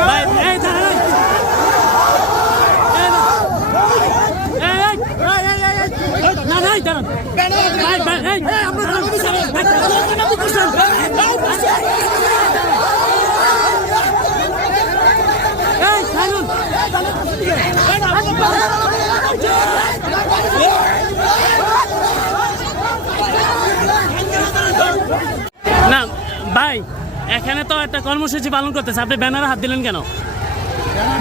ভাই, এই দাঁড়ান, এই। এই না। এই, এই, এই, এই, এই, এই। না, না, এই দাঁড়ান। ভাই, ভাই, এই, এই, আমরা দাঁড়ান। ভাই, দাঁড়ান, আপনি বসেন। এই, দাঁড়ান। না ভাই এখানে তো একটা কর্মসূচি পালন করতেছে। আপনি ব্যানারে হাত দিলেন কেন?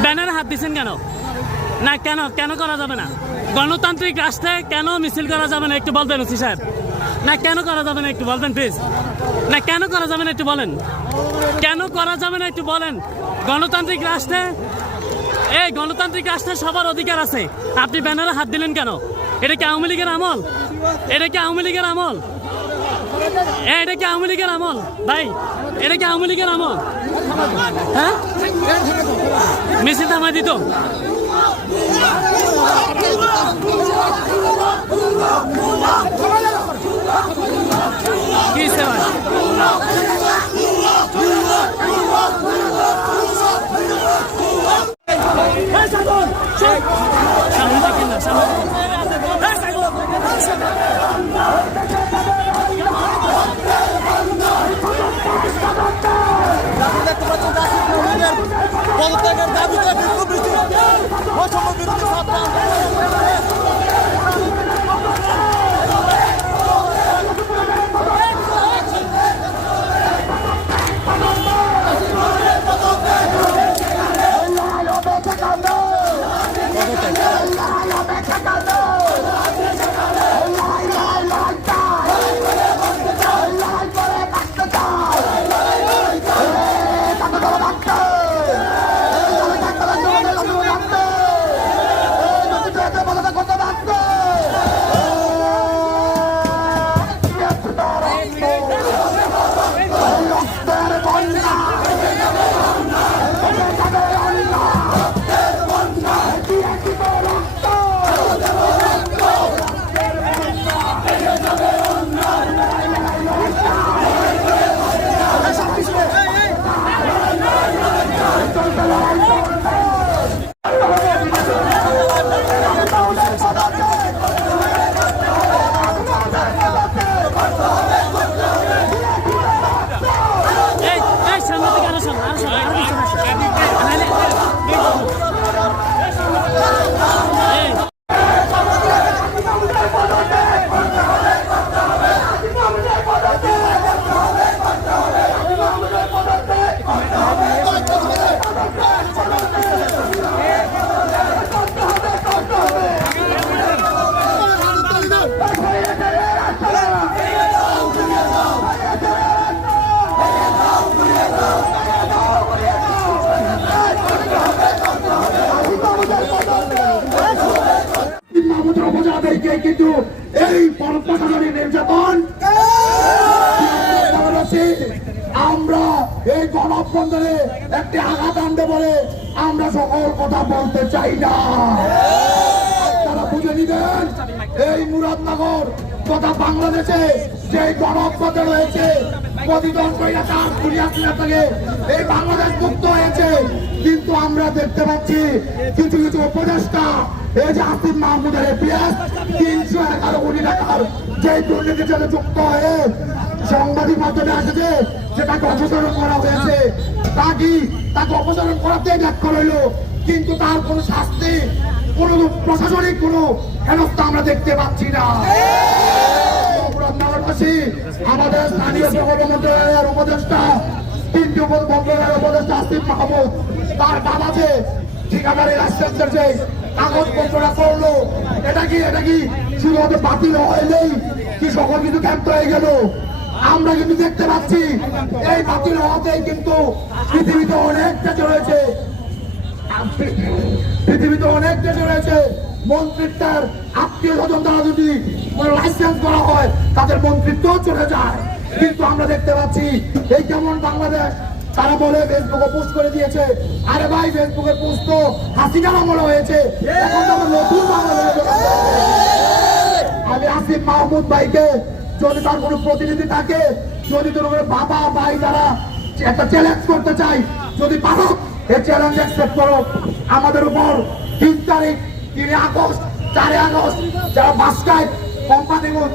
ব্যানারে হাত দিচ্ছেন কেন? না, কেন? কেন করা যাবে না? গণতান্ত্রিক রাষ্ট্রে কেন মিছিল করা যাবে না একটু বলবেন, ওসি সাহেব? না, কেন করা যাবে না একটু বলবেন প্লিজ না, কেন করা যাবে না একটু বলেন? কেন করা যাবে না একটু বলেন? গণতান্ত্রিক রাষ্ট্রে, এই গণতান্ত্রিক রাষ্ট্রে সবার অধিকার আছে। আপনি ব্যানারে হাত দিলেন কেন? এটা কি আওয়ামী লীগের আমল? এটা কি আওয়ামী লীগের আমল? এটা কি আওয়ামী লীগের আমল? ভাই এটা কি আওয়ামী লীগের আমল? হ্যাঁ? মিছিল থামাই দিত। কি আমরা এই গণঅভ্যন্তরে একটি আঘাত আনতে পারে আমরা সকল কথা বলতে চাই না। আপনারা বুঝে নিবেন, এই মুরাদনগর তথা বাংলাদেশে যে গণঅভ্যন্তর রয়েছে এই বাংলাদেশ হয়েছে। কিন্তু আমরা দেখতে পাচ্ছি কিছু কিছু উপদেষ্টা, এই যে যুক্ত হয়ে সাংবাদিক মাধ্যমে এসেছে সেটাকে অপসারণ করা হয়েছে। তা কি তাকে অপসারণ করাতে ব্যাখ্যা রইল। কিন্তু তার কোনো শাস্তি, কোনো প্রশাসনিক কোনো হেনস্থা আমরা দেখতে পাচ্ছি না। আমাদের স্থানীয় প্রকল্প মন্ত্রণালয়ের উপদেষ্টা তিনটি মন্ত্রণালয়ের উপদেষ্টা আসিফ মাহমুদ, তার বাবাকে ঠিকাদারি লাইসেন্সের যে কাগজপত্রটা করল, এটা কি এটা কি শুধুমাত্র বাতিল হইলেই কি সকল কিছু ক্যাম্প হয়ে গেল? আমরা কিন্তু দেখতে পাচ্ছি, এই বাতিল হওয়াতেই কিন্তু পৃথিবীতে অনেক দেশ রয়েছে। পৃথিবীতে অনেক দেশ রয়েছে। মন্ত্রিত্বের আত্মীয় স্বজন দ্বারা যদি লাইসেন্স করা হয়, তাদের মন্ত্রিত্ব চলে যায়। কিন্তু আমরা দেখতে পাচ্ছি, এই কেমন বাংলাদেশ, তারা বলে ফেসবুকে পোস্ট করে দিয়েছে। আরে ভাই ফেসবুকে পোস্ট তো হাসিনার আমল হয়েছে। এখন তো নতুন বাংলাদেশ আমি আসিফ মাহমুদ ভাইকে যদি তার কোনো প্রতিনিধি থাকে, যদি তোর কোনো বাবা, ভাই, যারা একটা চ্যালেঞ্জ করতে চাই যদি পারো এই চ্যালেঞ্জ অ্যাকসেপ্ট করো। আমাদের উপর তিন তারিখ, তিন আগস্ট, চারই আগস্ট, যারা বাসকায় কোম্পানিগঞ্জ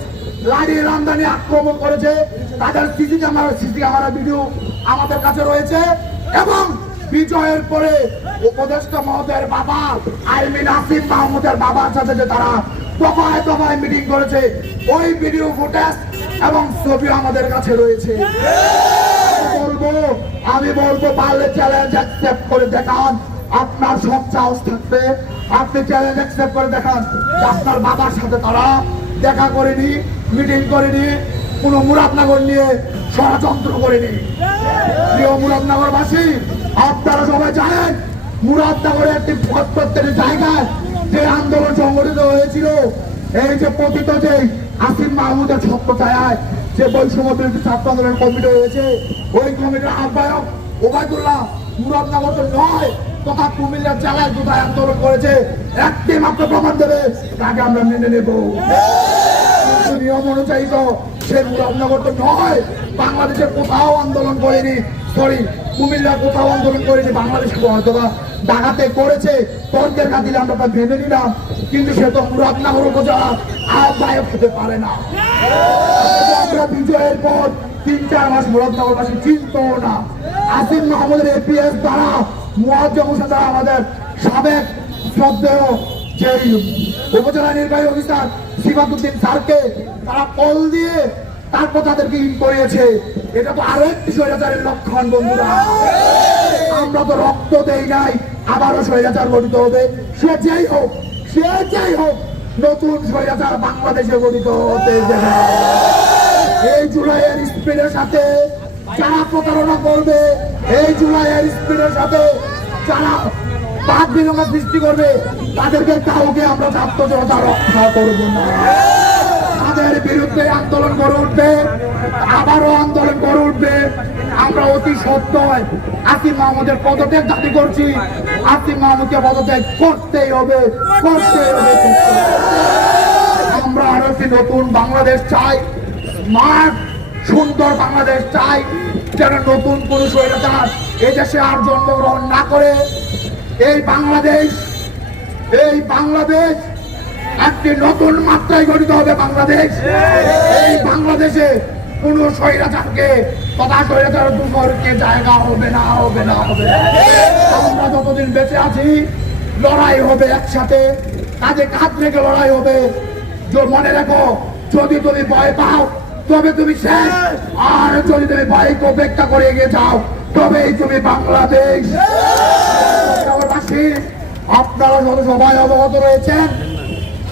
লাড়ি রামদানি আক্রমণ করেছে, তাদের CC camera CC camera video আমাদের কাছে রয়েছে। এবং বিজয়ের পরে উপদেষ্টা মহোদয়ের বাবা, আইমিন আসিফ মাহমুদের বাবার সাথে যে তারা দফায় দফায় মিটিং করেছে। ওই ভিডিও ফুটেজ এবং ছবি আমাদের কাছে রয়েছে। বলব, আমি বলব, পারলে চ্যালেঞ্জ অ্যাকসেপ্ট করে দেখান। আপনার সব সাহস থাকবে। আপনি চ্যালেঞ্জ অ্যাকসেপ্ট করে দেখান। আপনার বাবার সাথে তারা দেখা করেনি মিটিং করেনি, কোনো মুরাদনগর নিয়ে ষড়যন্ত্র করেনি। প্রিয় মুরাদনগরবাসী, আপনারা সবাই জানেন মুরাদনগরের একটি প্রত্যেকটি জায়গায় যে আন্দোলন সংগঠিত হয়েছিল, এই যে পতিত যে আসিম মাহমুদের ছত্রছায়ায় যে বৈষম্য বিরোধী ছাত্র আন্দোলন কমিটি হয়েছে, ওই কমিটির আহ্বায়ক ওবায়দুল্লাহ মুরাদনগর নয়, তথা কুমিল্লার জেলায় কোথায় আন্দোলন করেছে। একটি মাত্র প্রমাণ দেবে, তাকে আমরা মেনে নেব। নিয়ম অনুযায়ী তো সে মুরাদনগর তো নয় বাংলাদেশের কোথাও আন্দোলন করেনি সরি কুমিল্লা কোথাও আন্দোলন করেনি বাংলাদেশে হয়তো বা ডাকাতে করেছে, তর্কের খাতিরে আমরা তা ভেবে নিলাম, কিন্তু সে তো মুরাদনগর উপজেলা আহ্বায়ক হতে পারে না। আমরা বিজয়ের পর তিন চার মাস মুরাদনগরবাসী চিনত না। আসিম মাহমুদের এপিএস দ্বারা মুয়াজ্জম হোসেন দ্বারা আমাদের সাবেক শ্রদ্ধেয় যে উপজেলা নির্বাহী অফিসার সিবাতুদ্দিন স্যারকে তারা কল দিয়ে তারপর তাদেরকে ইন করিয়েছে এটা তো আরও একটি স্বৈরাচারের লক্ষণ, বন্ধুরা। আমরা তো রক্ত দেই নাই, আবারও স্বৈরাচার গঠিত হবে। সে যেই হোক, সে যেই হোক, নতুন স্বৈরাচার বাংলাদেশে গঠিত হতে এই জুলাইয়ের স্পিডের সাথে যারা প্রতারণা করবে, এই জুলাইয়ের স্পিডের সাথে যারা বাদ বিলম্বের সৃষ্টি করবে, তাদেরকে কাউকে আমরা ছাত্র জনতা রক্ষা করব না। তাদের বিরুদ্ধে আন্দোলন গড়ে উঠবে, আবারও আন্দোলন গড়ে উঠবে। আমরা অতি সত্য আসিম মাহমুদের পদত্যাগ দাবি করছি। আসিম মাহমুদকে পদত্যাগ করতেই হবে করতেই হবে। আমরা আরও একটি নতুন বাংলাদেশ চাই, স্মার্ট, সুন্দর বাংলাদেশ চাই, যেন নতুন কোন স্বৈরাচার এই দেশে আর জন্মগ্রহণ না করে এই বাংলাদেশ এই বাংলাদেশ একটি নতুন মাত্রায় গঠিত হবে বাংলাদেশ। এই বাংলাদেশে কোন স্বৈরাচারকে তথা স্বৈরাচার দুর্গকে জায়গা হবে না হবে না হবে। আমরা যতদিন বেঁচে আছি লড়াই হবে একসাথে। কাজে কাজ রেখে লড়াই হবে। মনে রাখো যদি তুমি ভয় পাও তবে তুমি শেষ। আর যদি তুমি ভয়কে উপেক্ষা করে এগিয়ে যাও তবেই তুমি বাংলাদেশ। আপনারা সবাই অবগত রয়েছেন